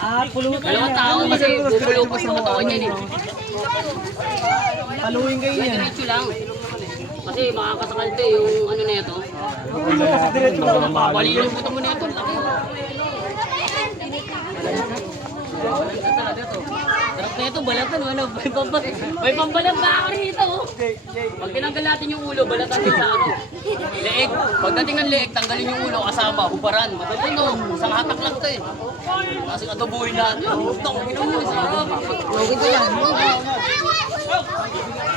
Ah, pulutan Dalawang tao kasi bubulupos ng katawan niya eh. Paluin kayo yan. diretso lang. Kasi makakasakal pa eh, yung ano na ito. Diretso lang. Bali yung buto mo na ito. Ito, balatan. Ano, may, pamba, may pambalat pa ako rito. oh. Pag tinanggal natin yung ulo, balatan din sa ano. Leeg. Pagdating ng leeg, tanggalin yung ulo kasama, hubaran. Madali no, isang hatak lang ito eh. Kasi adobuhin natin. Ito, ginawa mo, sarap. Lugin ko yan.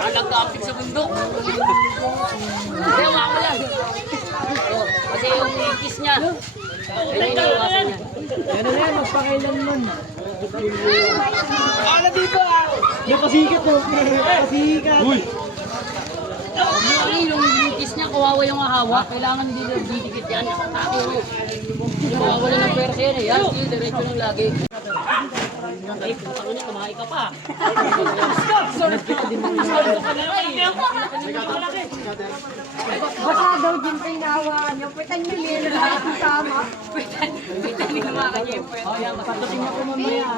Ah, nagka-apit sa bundok. Kaya ako lang. Oh, kasi yung kiss niya, ayun yung iwasan niya. Yan na yan, magpakailanman. Ala dito ah! Yung pasikat mo. Pasikat. Uy! Yung yung kiss niya, kawawa yung hawak. Kailangan hindi na didikit yan. Nakatake mo. Yung mawawala ng pera yan eh. Yan, yung diretso lang lagi. Ay, putang niya, kumain ka pa. Baka daw din pinawa niyo. Pwede niyo lilo lang ang tama. Pwede hindi lumakan niya yung pwede. Oh, yan, masatutin ako mamaya.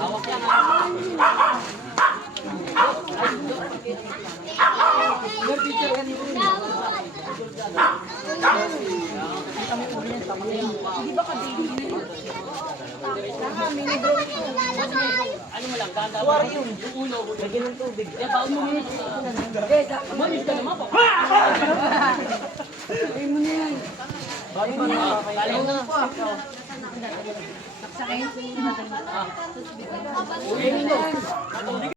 Ah. Hawak lang ha. Ano mo lang, gagawin mo yung ulo. Lagyan ng tubig. Kaya baon mo muna. Manis ka naman po. Bakit ba nakakaya? Kalaw na. Sakit. Uwi mo.